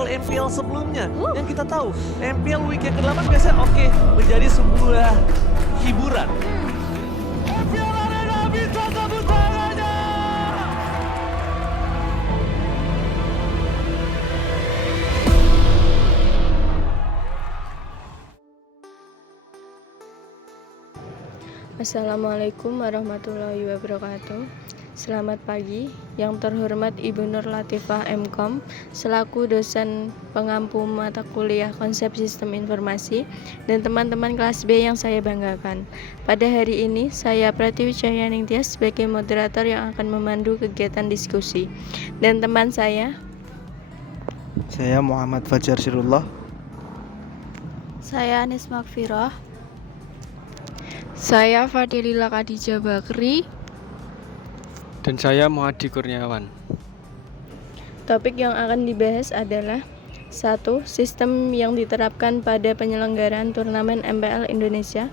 MPL sebelumnya. Yang kita tahu, MPL weekend ke-8 biasanya menjadi sebuah hiburan. MPL Arena bisa tepuk tangannya! Assalamualaikum warahmatullahi wabarakatuh. Selamat pagi, yang terhormat Ibu Nur Latifah MKom selaku dosen pengampu mata kuliah konsep sistem informasi dan teman-teman kelas B yang saya banggakan. Pada hari ini saya Pratiwi Cahyaning Tias sebagai moderator yang akan memandu kegiatan diskusi, dan teman saya Muhammad Fajar Sirullah. saya Anis Makfiroh. Saya Fadilillah Khadijah Bakri. Dan saya Muhadi Kurniawan. Topik yang akan dibahas adalah 1. Sistem yang diterapkan pada penyelenggaraan turnamen MPL Indonesia.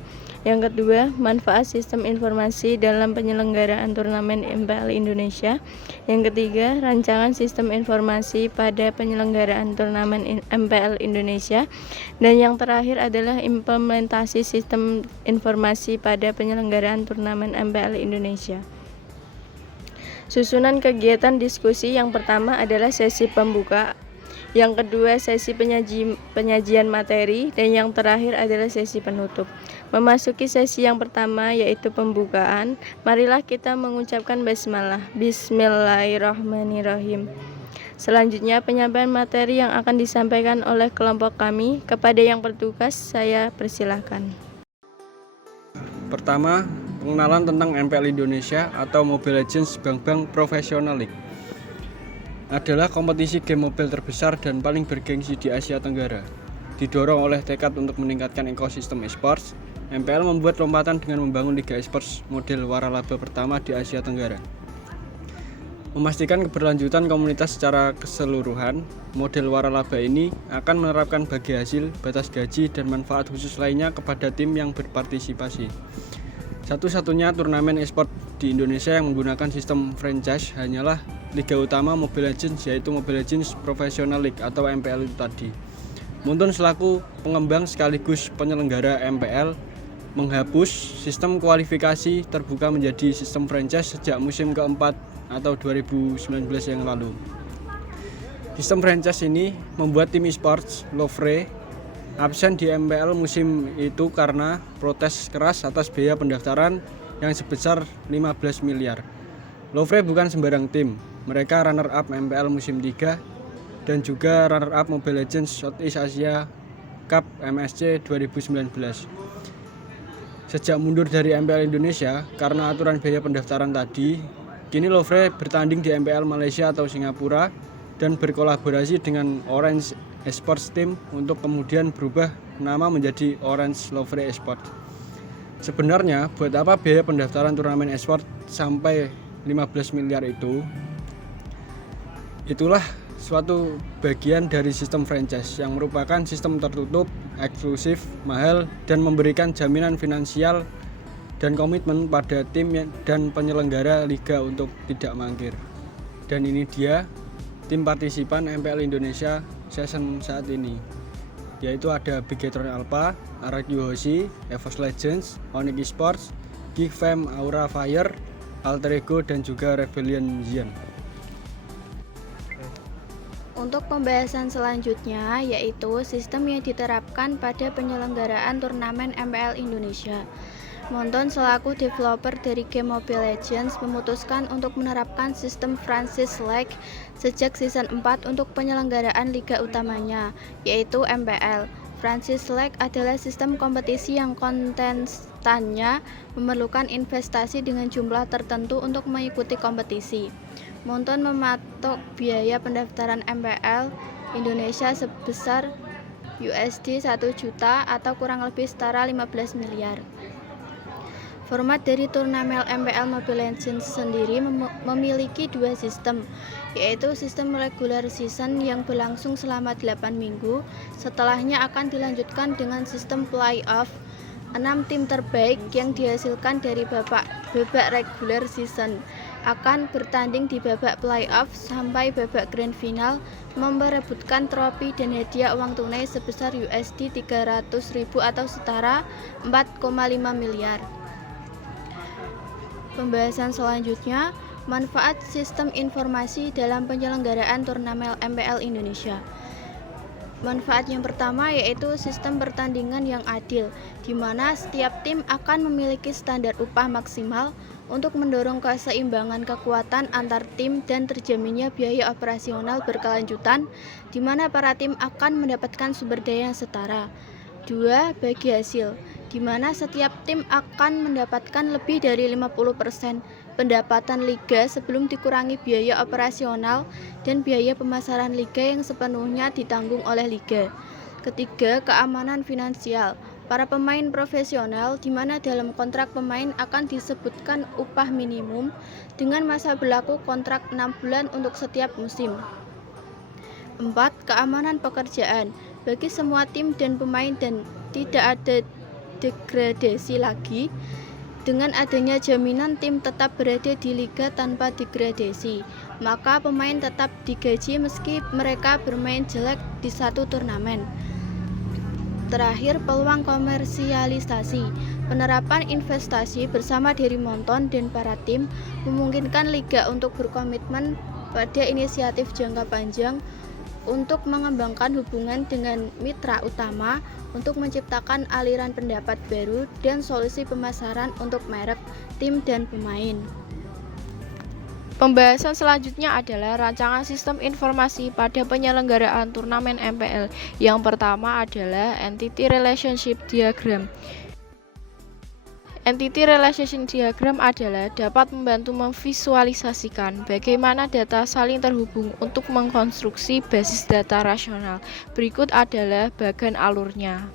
Yang kedua, manfaat sistem informasi dalam penyelenggaraan turnamen MPL Indonesia. Yang ketiga, rancangan sistem informasi pada penyelenggaraan turnamen MPL Indonesia. Dan yang terakhir adalah implementasi sistem informasi pada penyelenggaraan turnamen MPL Indonesia. Susunan kegiatan diskusi yang pertama adalah sesi pembuka, yang kedua sesi penyajian materi, dan yang terakhir adalah sesi penutup. Memasuki sesi yang pertama yaitu pembukaan, marilah kita mengucapkan basmalah. Bismillahirrahmanirrahim. Selanjutnya penyampaian materi yang akan disampaikan oleh kelompok kami. Kepada yang bertugas saya persilahkan. Pertama, pengenalan tentang MPL Indonesia atau Mobile Legends Bank Professional League adalah kompetisi game mobile terbesar dan paling bergengsi di Asia Tenggara. Didorong oleh tekad untuk meningkatkan ekosistem esports, MPL membuat lompatan dengan membangun Liga Esports model waralaba pertama di Asia Tenggara. Memastikan keberlanjutan komunitas secara keseluruhan, model waralaba ini akan menerapkan bagi hasil, batas gaji, dan manfaat khusus lainnya kepada tim yang berpartisipasi. Satu-satunya turnamen e-sport di Indonesia yang menggunakan sistem franchise hanyalah Liga Utama Mobile Legends, yaitu Mobile Legends Professional League atau MPL itu tadi. Muntun selaku pengembang sekaligus penyelenggara MPL menghapus sistem kualifikasi terbuka menjadi sistem franchise sejak musim keempat atau 2019 yang lalu. Sistem franchise ini membuat tim esports Lovre absen di MPL musim itu karena protes keras atas biaya pendaftaran yang sebesar 15 miliar. Lovre bukan sembarang tim, mereka runner up MPL musim 3 dan juga runner up Mobile Legends Southeast Asia Cup MSC 2019. Sejak mundur dari MPL Indonesia karena aturan biaya pendaftaran tadi, kini Lovre bertanding di MPL Malaysia atau Singapura dan berkolaborasi dengan Orange Esports Team untuk kemudian berubah nama menjadi Orange Lovre Esports. Sebenarnya buat apa biaya pendaftaran turnamen esports sampai 15 miliar itu? Itulah suatu bagian dari sistem franchise yang merupakan sistem tertutup, eksklusif, mahal, dan memberikan jaminan finansial dan komitmen pada tim dan penyelenggara liga untuk tidak mangkir. Dan ini dia tim partisipan MPL Indonesia season saat ini, yaitu ada Bigetron Alpha, Arak Yohoshi, Evos Legends, Onyx Esports, Geekfam, Aura Fire, Alter Ego, dan juga Rebellion Zion. Untuk pembahasan selanjutnya yaitu sistem yang diterapkan pada penyelenggaraan turnamen MPL Indonesia. Monton selaku developer dari game Mobile Legends memutuskan untuk menerapkan sistem Franchise League sejak season 4 untuk penyelenggaraan liga utamanya, yaitu MPL. Franchise League adalah sistem kompetisi yang kontestannya memerlukan investasi dengan jumlah tertentu untuk mengikuti kompetisi. Monton mematok biaya pendaftaran MPL Indonesia sebesar USD 1 juta atau kurang lebih setara 15 miliar. Format dari turnamen MPL Mobile Legends sendiri memiliki dua sistem, yaitu sistem regular season yang berlangsung selama 8 minggu. Setelahnya akan dilanjutkan dengan sistem playoff 6 tim terbaik yang dihasilkan dari babak regular season akan bertanding di babak playoff sampai babak grand final, memperebutkan trofi dan hadiah uang tunai sebesar USD 300.000 atau setara 4,5 miliar. Pembahasan selanjutnya, manfaat sistem informasi dalam penyelenggaraan turnamen MPL Indonesia. Manfaat yang pertama yaitu sistem pertandingan yang adil, di mana setiap tim akan memiliki standar upah maksimal untuk mendorong keseimbangan kekuatan antar tim dan terjaminnya biaya operasional berkelanjutan, di mana para tim akan mendapatkan sumber daya yang setara. 2. Bagi hasil, di mana setiap tim akan mendapatkan lebih dari 50% pendapatan liga sebelum dikurangi biaya operasional dan biaya pemasaran liga yang sepenuhnya ditanggung oleh liga. Ketiga, keamanan finansial. Para pemain profesional di mana dalam kontrak pemain akan disebutkan upah minimum dengan masa berlaku kontrak 6 bulan untuk setiap musim. 4. Keamanan pekerjaan. Bagi semua tim dan pemain dan tidak ada degradasi lagi. Dengan adanya jaminan tim tetap berada di liga tanpa degradasi, maka pemain tetap digaji meski mereka bermain jelek di satu turnamen. Terakhir, peluang komersialisasi. Penerapan investasi bersama dari Monton dan para tim memungkinkan liga untuk berkomitmen pada inisiatif jangka panjang untuk mengembangkan hubungan dengan mitra utama, untuk menciptakan aliran pendapat baru dan solusi pemasaran untuk merek, tim, dan pemain. Pembahasan selanjutnya adalah rancangan sistem informasi pada penyelenggaraan turnamen MPL. Yang pertama adalah Entity Relationship Diagram. Entity Relationship Diagram adalah dapat membantu memvisualisasikan bagaimana data saling terhubung untuk mengkonstruksi basis data rasional. Berikut adalah bagan alurnya.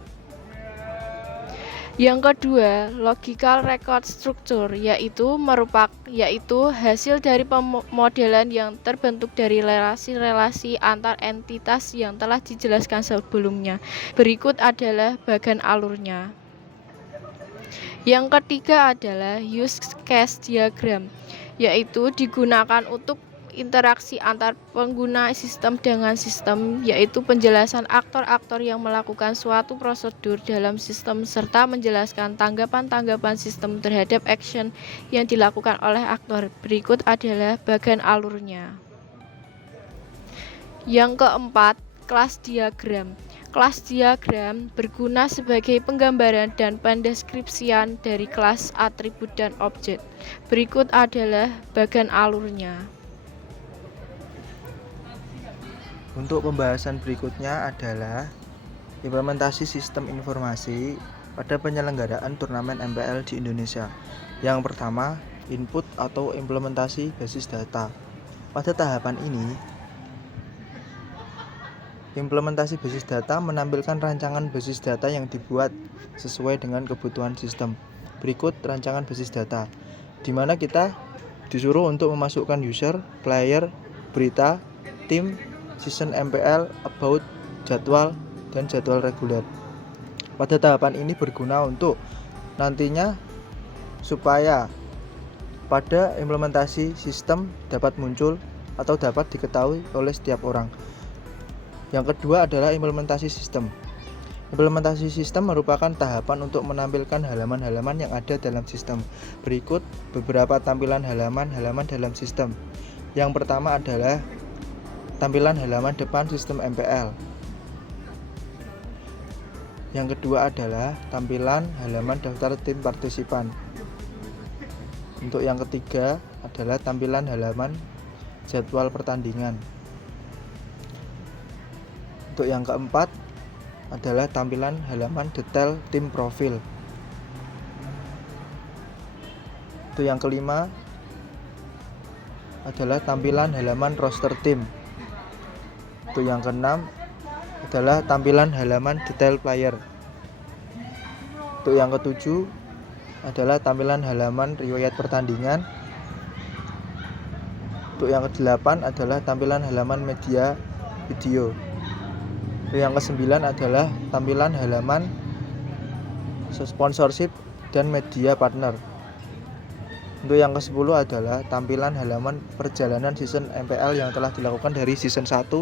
Yang kedua, Logical Record Structure, yaitu hasil dari pemodelan yang terbentuk dari relasi-relasi antar entitas yang telah dijelaskan sebelumnya. Berikut adalah bagan alurnya. Yang ketiga adalah Use Case Diagram, yaitu digunakan untuk interaksi antar pengguna sistem dengan sistem, yaitu penjelasan aktor-aktor yang melakukan suatu prosedur dalam sistem serta menjelaskan tanggapan-tanggapan sistem terhadap action yang dilakukan oleh aktor. Berikut adalah bagan alurnya. Yang keempat, Class Diagram. Kelas diagram berguna sebagai penggambaran dan pendeskripsian dari kelas, atribut, dan objek. Berikut adalah bagan alurnya. Untuk pembahasan berikutnya adalah implementasi sistem informasi pada penyelenggaraan turnamen MPL di Indonesia. Yang pertama, input atau implementasi basis data. Pada tahapan ini, implementasi basis data menampilkan rancangan basis data yang dibuat sesuai dengan kebutuhan sistem. Berikut rancangan basis data, di mana kita disuruh untuk memasukkan user, player, berita, tim, season MPL, about, jadwal, dan jadwal reguler. Pada tahapan ini berguna untuk nantinya supaya pada implementasi sistem dapat muncul atau dapat diketahui oleh setiap orang. Yang kedua adalah implementasi sistem. Implementasi sistem merupakan tahapan untuk menampilkan halaman-halaman yang ada dalam sistem. Berikut beberapa tampilan halaman-halaman dalam sistem. Yang pertama adalah tampilan halaman depan sistem MPL. Yang kedua adalah tampilan halaman daftar tim partisipan. Untuk yang ketiga adalah tampilan halaman jadwal pertandingan. Untuk yang keempat adalah tampilan halaman detail tim profil. Untuk yang kelima adalah tampilan halaman roster tim. Untuk yang keenam adalah tampilan halaman detail player. Untuk yang ketujuh adalah tampilan halaman riwayat pertandingan. Untuk yang kedelapan adalah tampilan halaman media video. Yang kesembilan adalah tampilan halaman sponsorship dan media partner. Untuk yang ke-10 adalah tampilan halaman perjalanan season MPL yang telah dilakukan dari season 1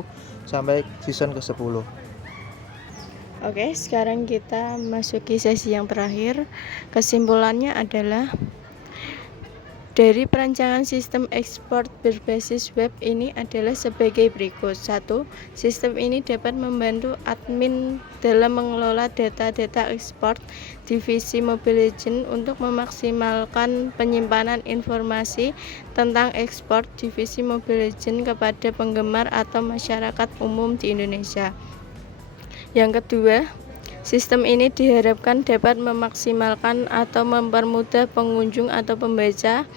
sampai season ke-10. Oke, sekarang kita masuki sesi yang terakhir. Kesimpulannya adalah dari perancangan sistem ekspor berbasis web ini adalah sebagai berikut. 1. Sistem ini dapat membantu admin dalam mengelola data-data ekspor divisi Mobile Legends untuk memaksimalkan penyimpanan informasi tentang ekspor divisi Mobile Legends kepada penggemar atau masyarakat umum di Indonesia. Yang kedua, sistem ini diharapkan dapat memaksimalkan atau mempermudah pengunjung atau pembaca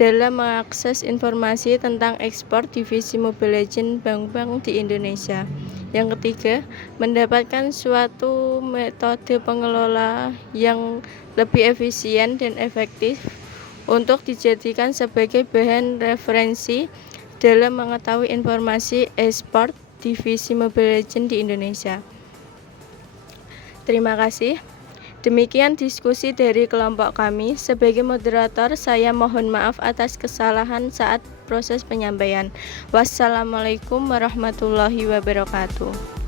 dalam mengakses informasi tentang ekspor divisi Mobile Legends bank-bank di Indonesia. Yang ketiga, mendapatkan suatu metode pengelola yang lebih efisien dan efektif untuk dijadikan sebagai bahan referensi dalam mengetahui informasi ekspor divisi Mobile Legends di Indonesia. Terima kasih. Demikian diskusi dari kelompok kami. Sebagai moderator, saya mohon maaf atas kesalahan saat proses penyampaian. Wassalamualaikum warahmatullahi wabarakatuh.